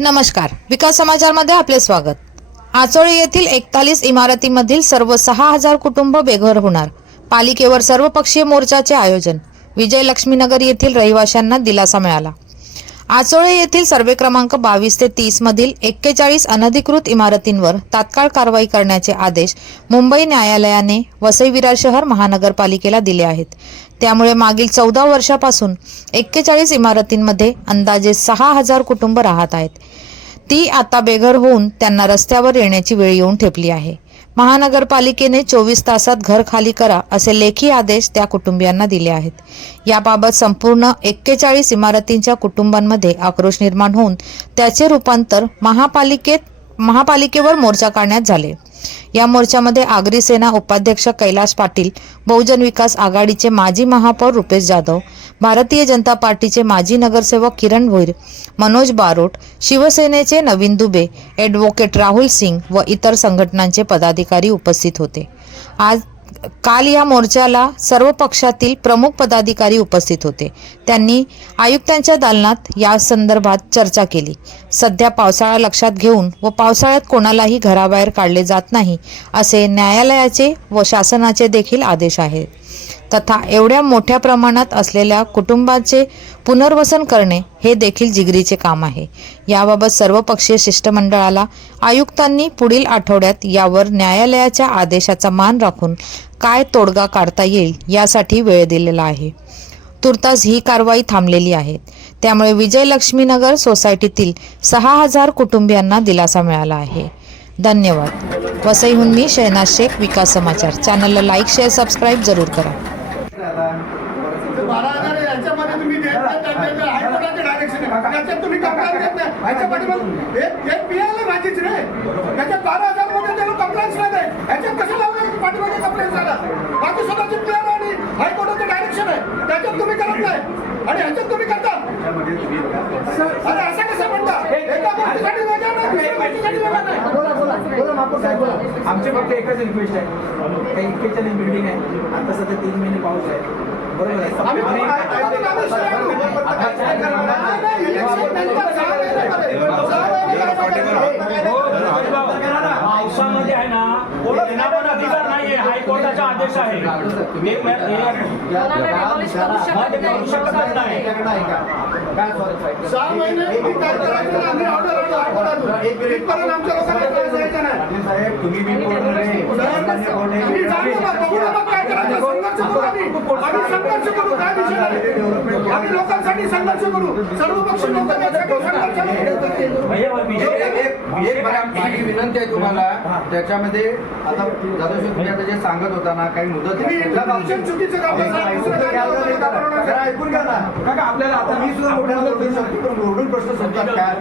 नमस्कार. विकास समाचारमध्ये आपले स्वागत. आचोळी येथील एकतालीस इमारतीमधील सर्व सहा हजार कुटुंब बेघर होणार. पालिकेवर सर्वपक्षीय मोर्चाचे आयोजन. विजय लक्ष्मीनगर येथील रहिवाशांना दिलासा मिळाला. आचोळे येथील सर्वे क्रमांक बावीस ते तीस मधील एक्केचाळीस अनधिकृत इमारतींवर तात्काळ कारवाई करण्याचे आदेश मुंबई न्यायालयाने वसई विरार शहर महानगरपालिकेला दिले आहेत. त्यामुळे मागील चौदा वर्षापासून एक्केचाळीस इमारतींमध्ये अंदाजे सहा हजार कुटुंब राहत आहेत. ती आता बेघर होऊन त्यांना रस्त्यावर येण्याची वेळ येऊन ठेपली आहे. महानगरपालिकेने चोवीस तासात घर खाली करा असे लेखी आदेश त्या कुटुंबियांना दिले आहेत. याबाबत संपूर्ण एक्केचाळीस इमारतींच्या कुटुंबांमध्ये आक्रोश निर्माण होऊन त्याचे रूपांतर महापालिकेत महापालिकेवर मोर्चा काढण्यात झाले. या मोर्चामध्ये आगरी सेना उपाध्यक्ष कैलास पाटील बहुजन विकास आघाडीचे माजी महापौर रुपेश जाधव भारतीय जनता पार्टीचे माजी नगरसेवक किरण भोईर मनोज बारोट शिवसेनेचे नवीन दुबे ॲडव्होकेट राहुल सिंग व इतर संघटनांचे पदाधिकारी उपस्थित होते. आज काल या मोर्चाला सर्व पक्षातील प्रमुख पदाधिकारी उपस्थित होते. त्यांनी आयुक्तांच्या दालनात या संदर्भात चर्चा केली. सध्या पावसाळा लक्षात घेऊन व पावसाळ्यात कोणालाही घराबाहेर काढले जात नाही असे न्यायालयाचे व शासनाचे देखील आदेश आहेत. तथा एवढ्या मोठ्या प्रमाणात असलेल्या कुटुंबाचे पुनर्वसन करणे हे देखील जिगरीचे काम आहे. याबाबत सर्वपक्षीय शिष्टमंडळाला आयुक्तांनी पुढील आठवड्यात यावर न्यायालयाच्या आदेशाचा मान राखून काय तोडगा काढता येईल यासाठी वेळ दिलेला आहे. तुर्तास ही कारवाई थांबलेली आहे. त्यामुळे विजयलक्ष्मीनगर सोसायटीतील सहा हजार कुटुंबियांना दिलासा मिळाला आहे. धन्यवाद. वसईहून मी शहनाज शेख विकास समाचार. चॅनलला लाईक शेअर सबस्क्राईब जरूर करा. बारा हजार आहे, याच्यामध्ये तुम्ही देत नाही, हायकोर्टाचे डायरेक्शन आहे. याच्यात तुम्ही कंप्लेंट देत नाही. याच्या पाठीमागे एक- एक PL आहे माझीच रे. त्याच्यात बारा हजारमध्ये त्याला complaints नाही आहे. याच्यात कसं लावलं की पाठीमागे complaints झाला? बाकी स्वतःची PL आणि हायकोर्टाचं डायरेक्शन आहे. त्याच्यात तुम्ही करत नाही. आणि ह्याच्यात तुम्ही करता. अरे असं कसं म्हणता? एका गोष्टीसाठी वेगळं नाही, दुसऱ्या गोष्टीसाठी वेगळं नाही. आमची फक्त एकच रिक्वेस्ट आहे. काही इतकेच्या बिल्डिंग आहे. आता सध्या तीन महिने पाऊस आहे. बरोबर आहे. महिन्यामध्ये. सहा महिन्यामध्ये. पावसामध्ये आहे ना पण अधिकार नाहीये. हायकोर्टाचा आदेश आहे. हा, करू शकत नाही. सहा महिने आमच्या लोकांना त्रास द्यायचा नाही. साहेब तुम्ही बी बोलणार आहे. आम्ही जाणतो बा, बघू ना बा काय करायचं. संघर्ष करू आम्ही. संघर्ष करू, काय विषय नाही. आम्ही लोकांसाठी संघर्ष करू. सर्व पक्ष लोकांसाठी विनंती आहे तुम्हाला त्याच्यामध्ये आता दादाश्री तुम्ही आता जे सांगत होता ना काही मुदत आहे. चुकीचं ऐकून घ्या ना काका आपल्याला आता मी सुद्धा ओरडून प्रश्न सुटतात काय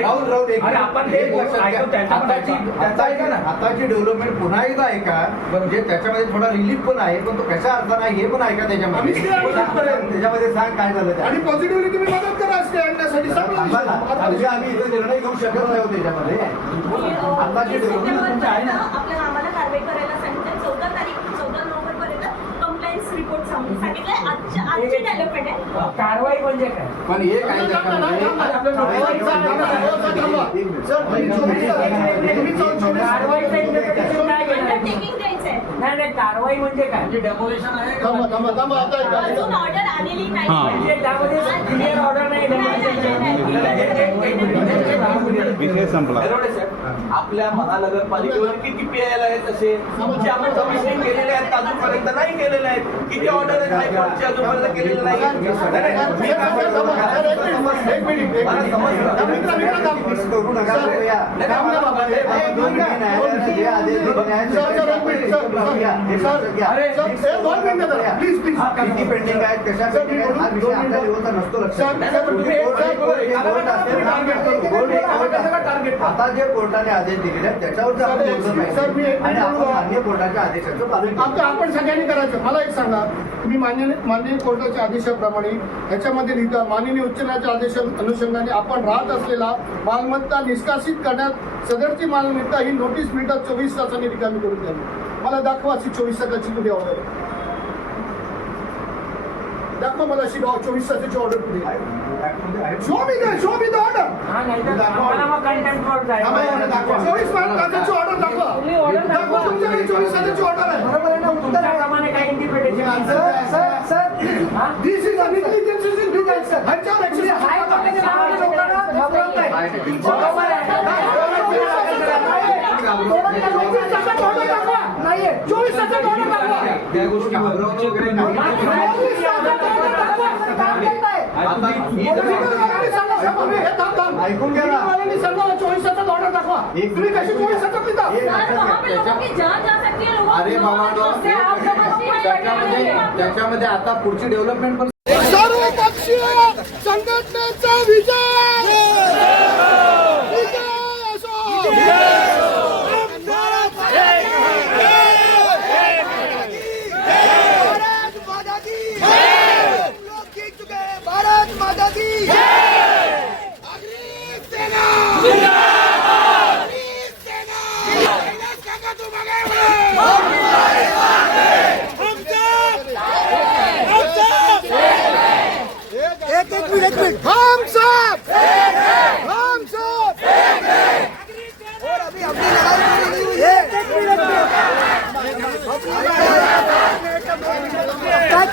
राहून राहून एक आताची ऐका. आता ऐका ना आताची डेव्हलपमेंट पुन्हा एकदा ऐका म्हणजे त्याच्यामध्ये थोडा रिलीफ पण आहे पण तो कशा अर्थानं आहे हे पण ऐका त्याच्यामध्ये. त्याच्यामध्ये सांग काय झालं ते. आणि पॉझिटिव्हली तुम्ही मदत करा स्टे आणण्यासाठी थांबा ना. आम्ही इथे निर्णय घेऊ शकत नाही होते त्याच्यामध्ये. आताची डेव्हलपमेंट आहे ना. आपल्याला आम्हाला कारवाई करायला सांगितलं. चौदा तारीख चौदा नोव्हेंबर पर्यंत कंप्लेंट्स रिपोर्ट सांगितलंय आजच्या आजची डेव्हलपमेंट आहे. कारवाई म्हणजे काय? पण हे काय आहे? टेकिंग द्यायचं आहे नाही नाही कारवाई म्हणजे काय थांबा थांबा थांबा आता ऐका. अजून ऑर्डर आलेली नाही म्हणजे त्यामध्ये क्लिअर ऑर्डर नाही नाही, नाही, नाही, नाही. विषय संपला बरोबर आपल्या महानगरपालिकेवर किती पीआयएल आहेत असे जे आपण कमिशन केलेले आहेत अजूनपर्यंत नाही केलेले आहेत किती ऑर्डर आहेत हायकोर्टचे अजूनपर्यंत केलेले नाही नाही, नाही, मी काय म्हणतो, एक मिनिट एक मला मिनिट समजलं. थांब, मित्रा, मित्रा, थांब. करू नका या. थांब ना बाबा, हे- हे- दोन मिनिटं. न्यायालयाने जे आदेश दिले, न्यायालयाने सर, सर, एक minute, sir, sir, please, please. किती पेंडिंग आहेत हा विषय आपल्या. लेवलचा नसतो लक्षात. आता जे कोर्टाने आदेश दिलेले आहेत पाहिजे आणि आपण. मान्य कोर्टाच्या आदेशाचं पालन. आपण सगळ्यांनी करायचं. मला एक सांगा. तुम्ही मान्य माननीय कोर्टाच्या आदेशाप्रमाणे ह्याच्यामध्ये लिहिता माननीय उच्च न्यायालयाच्या आदेशा अनुषंगाने आपण राहत असलेला मालमत्ता निष्कासित करण्यात सदरची मालमत्ता ही नोटीस मिळतात चोवीस तासांनी रिकामी करून द्यावी. मला दाखवा अशी चोवीस तासाची कुठे ऑर्डर दाखवा मला अशी चोवीस तासाची ऑर्डर कुठे ऍक्टमध्ये आहे. Show me show me order चोवीस तासाची दाखवा. दाखवा. तुमच्याकडे चोवीस तासाची आहे. बरोबर आहे ना? उत्तर नाहीये चोवीस तासाची ऑर्डर दाखवा त्या गोष्टी घाबरवण्याची गरज नाही. चोवीस तासाची order दाखवा. काम करताय. आता ही जर- लिगलवाल्यांनी सांगा साहेब, हे थांब, थांब. ऐकून घ्या ना. लिगलवाल्यांनी सांगा चोवीस तासाची ऑर्डर दाखवा एक- तुम्ही कशी चोवीस तासात लिहिता सर, वहाँ पे लोगों की जान जा सकती है लोगों अरे बाबा उससे आप समझती हैं त्याच्यामध्ये त्याच्यामध्ये आता पुढची डेव्हलपमेंट पण सर्व पक्षीय संघटनेचा विजय असो. भारत माता की अग्नि सेना अग्नि सेना सांगा तुम्हाला हम सब हम सब एक एक मिनट एक मिनट हम सब हम सब और अभी अपनी लड़ाई एक एक मिनट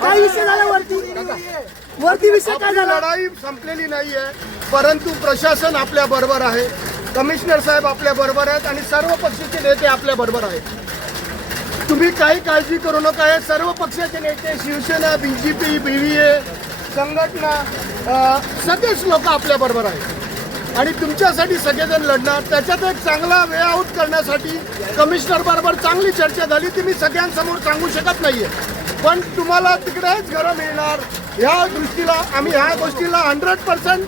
काय विषय झाला वरती वरती विषय काय झाला? लढाई संपलेली नाहीये परंतु प्रशासन आपल्या बरोबर आहे. कमिशनर साहेब आपल्या बरोबर आहेत आणि सर्व पक्षाचे नेते आपल्या बरोबर आहेत. तुम्ही काही काळजी करू नका हे सर्व पक्षाचे नेते शिवसेना बीजेपी बीव्हीए संघटना अ, सगळेच लोक आपल्या बरोबर आहेत. आणि तुमच्यासाठी सगळेजण लढणार. त्याच्यात एक चांगला वे आउट करण्यासाठी कमिशनर बरोबर चांगली चर्चा झाली ती मी सगळ्यांसमोर सांगू शकत नाहीये. पण तुम्हाला तिकडेच घरं मिळणार. ह्या दृष्टीला आम्ही ह्या गोष्टीला हंड्रेड पर्सेंट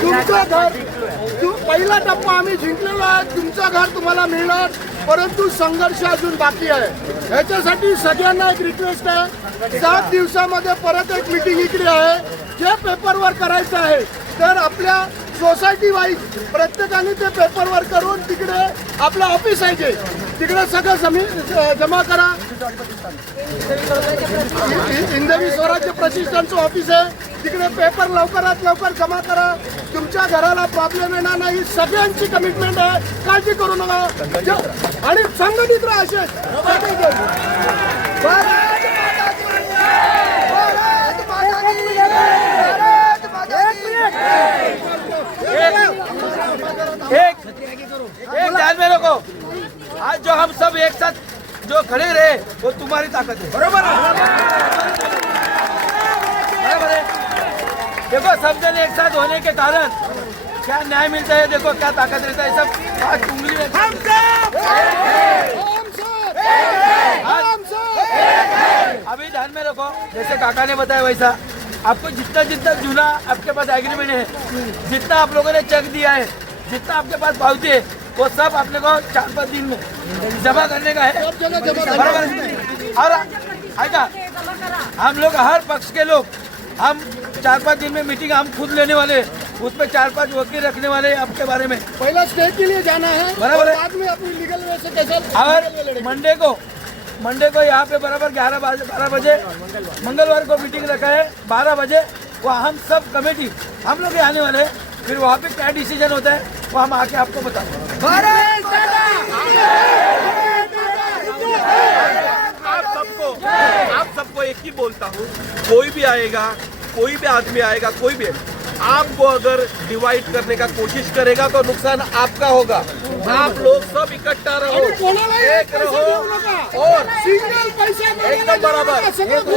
तुमचं घर पहिला टप्पा आम्ही जिंकलेलो आहे तुमचं घर तुम्हाला मिळणार परंतु संघर्ष अजून बाकी आहे. ह्याच्यासाठी सगळ्यांना एक रिक्वेस्ट आहे. सात दिवसामध्ये परत एक मिटिंग इकडे आहे. जे पेपरवर करायचं आहे तर आपल्या सोसायटी वाईज प्रत्येकाने ते पेपरवर करून तिकडे आपलं ऑफिस आहे जे. तिकडे सगळं जमी जमा करा. हिंदवी स्वराज्य प्रतिष्ठानचं ऑफिस आहे. तिकडे पेपर लवकरात लवकर जमा करा. तुमच्या घराला प्रॉब्लेम येणार नाही. सगळ्यांची कमिटमेंट आहे. काळजी करू नका. आणि संघटित राहा असेच सब एक साथ जो खड़े रहे वो तुम्हारी ताकत है। बरोबर बराबर है? देखो सब जन एक साथ होने के कारण क्या न्याय मिलता है देखो क्या ताकत रहता है सब आज उंगली में हम सब हम सब हम सब अभी ध्यान में रखो जैसे काका ने बताया वैसा आपको जितना जितना जूना आपके पास एग्रीमेंट है जितना आप लोगों ने चेक दिया है जितना आपके पास पावती है वो सब अपने को चार पाँच दिन में जमा करने का है बराबर और आएगा हम लोग हर पक्ष के लोग हम चार पाँच दिन में मीटिंग हम खुद लेने वाले हैं। उसमें चार पाँच वकील रखने वाले हैं आपके बारे में पहला स्टेज के लिए जाना है बराबर। बाद में अपनी लीगल वे से कैसे और। मंडे को मंडे को यहाँ पे बराबर ग्यारह बारह बजे मंगलवार को मीटिंग रखा है बारह बजे वहाँ हम सब कमेटी हम लोग आने वाले हैं फिर वहाँ पे क्या डिसीज़न होता है वो हम आके आपको बताएँगे आप सबको आप सबको एक ही बोलता हूँ कोई भी आएगा कोई भी आदमी आएगा कोई भी आपको अगर डिवाइड करने का कोशिश करेगा तो नुकसान आपका होगा। आप लोग सब इकट्ठा रहो एक रहो और एकदम बराबर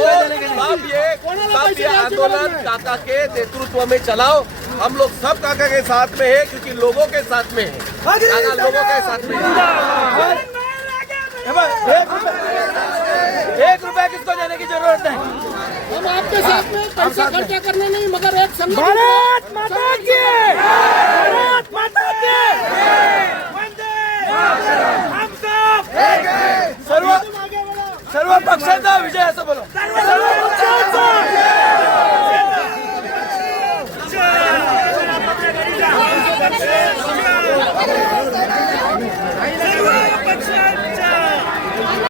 और ये पैसे ये आंदोलन काका के नेतृत्व में चलाओ। हम लोग सब काका के साथ में है क्योंकि लोगों के साथ में है। काका लोगों के साथ में है। एक रुपया एक रुपया किसको देने की ज़रूरत नहीं हम आपके साथ में पैसा खर्चा करने नहीं मगर एक भारत माता की भारत माता की हम सब सर्व सर्व पक्षांचा विजय असं बोलो।